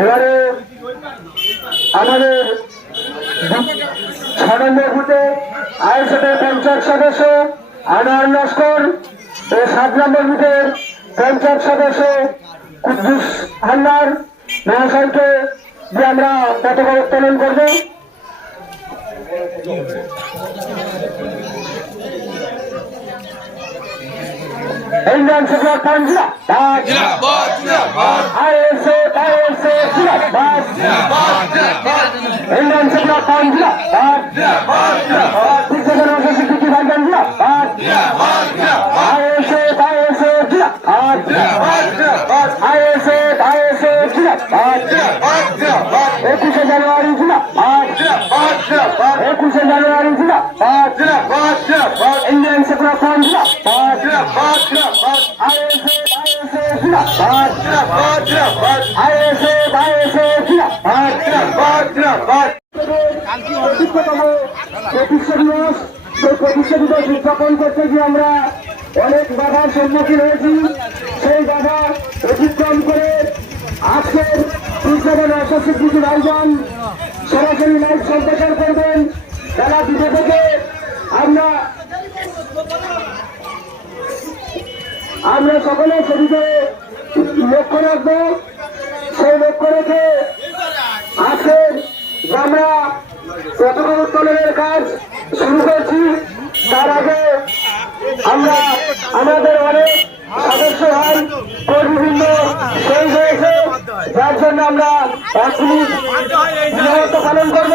এবারে আমাদের ছ নম্বর বুথে আইএসএফের পঞ্চায়েত সদস্য আনোয়ার লস্কর ও সাত নম্বর বুথের পঞ্চায়েত সদস্য কুদ্দুস হান্নার মহাশয়কে যে আমরা পতাকা উত্তোলন করব। ইন্ডিয়ান সেকুলার ফ্রন্ট জিন্দাবাদ জিন্দাবাদ আইএসএফ আইএসএফ জিন্দাবাদ জিন্দাবাদ জিন্দাবাদ ইন্ডিয়ান সেকুলার ফ্রন্ট জিন্দাবাদ জিন্দাবাদ জিন্দাবাদ শিক্ষক স্বীকৃতি ভাইজান জিন্দাবাদ জিন্দাবাদ জিন্দাবাদ আইএসএফ আইএসএফ জিন্দাবাদ জিন্দাবাদ জিন্দাবাদ আইএসএফ আইএসএফ জিন্দাবাদ জিন্দাবাদ জিন্দাবাদ একুশে জানুয়ারি জিন্দাবাদ জিন্দাবাদ জিন্দাবাদ একুশে জানুয়ারি জিন্দাবাদ জিন্দাবাদ ইন্ডিয়ান সেকুলার ফ্রন্ট জিন্দাবাদ জিন্দাবাদ জিন্দাবাদ আইএসএফ আইএসএফ জিন্দাবাদ জিন্দাবাদ জিন্দাবাদ আইএসএফ আইএসএফ জিন্দাবাদ জিন্দাবাদ জিন্দাবাদ প্রতিষ্ঠাতম প্রতিষ্ঠা দিবস সেই প্রতিষ্ঠা দিবস উদযাপন করতে গিয়ে আমরা অনেক বাধার সম্মুখীন হয়েছি। সেই বাধা অতিক্রম করে আজকের কৃষ্ণগণ অস্বস্বীকৃতি ভাইজান সরাসরি লাইভ সম্প্রচার করবেন তারা দুটো থেকে আমরা আমরা সকলে সেদিকে লক্ষ্য রাখব। সেই লক্ষ্য রেখে আজকের আমরা প্রথম উত্তোলনের কাজ শুরু করছি। তার আগে আমরা আমাদের অনেক সদস্য হয় কর্মীবৃন্দ সেই হয়েছে। যার জন্য আমরা নিরাপত্তা পালন করব।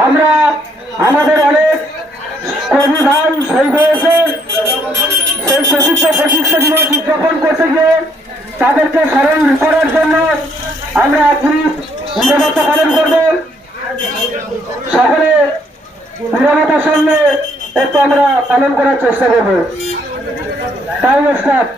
আমরা আমাদের অনেক কর্মী ভাই শহীদ হয়েছে। সেই চতুর্থ প্রতিষ্ঠা দিবস উদযাপন করতে গিয়ে তাদেরকে স্মরণ করার জন্য আমরা আজকে নিরাপত্তা পালন করব সকলে নিরাপত্তার সঙ্গে একটু আমরা পালন করার চেষ্টা করব। টাইম স্টার্ট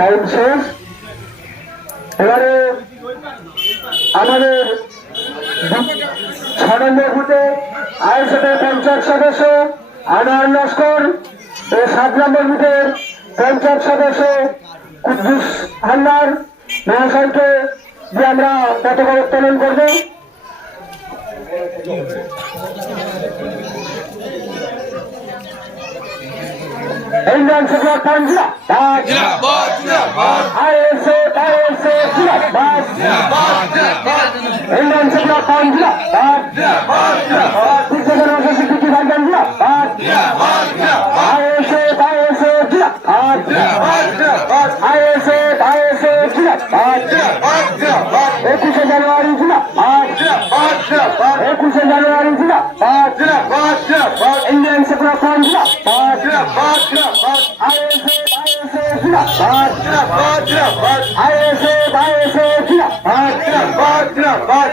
টাইম শেষ এবারে আমাদের ছ নম্বর বুথে আইএসএফের পঞ্চায়েত সদস্য আনোয়ার লস্কর ও সাত নম্বর বুথের পঞ্চায়েত সদস্য কুদ্দুস হান্নার মহাশয়কে যে আমরা পতাকা উত্তোলন করব। ইন্ডিয়ান সেকুলার ফ্রন্ট জিন্দাবাদ জিন্দাবাদ জিন্দাবাদ আইএসএফ আইএসএফ জিন্দাবাদ জিন্দাবাদ জিন্দাবাদ ইন্ডিয়ান সেকুলার ফ্রন্ট জিন্দাবাদ জিন্দাবাদ জিন্দাবাদ শিক্ষক স্বীকৃতি ভাইজান জিন্দাবাদ জিন্দাবাদ জিন্দাবাদ আইএসএফ আইএসএফ জিন্দাবাদ জিন্দাবাদ জিন্দাবাদ আইএসএফ আইএসএফ জিন্দাবাদ জিন্দাবাদ জিন্দাবাদ একুশে জানুয়ারি জিন্দাবাদ জিন্দাবাদ জিন্দাবাদ একুশে জানুয়ারি জিন্দাবাদ জিন্দাবাদ জিন্দাবাদ ইন্ডিয়ান সেকুলার ফ্রন্ট জিন্দাবাদ জিন্দাবাদ জিন্দাবাদ আইএসএফ আইএসএফ জিন্দাবাদ জিন্দাবাদ জিন্দাবাদ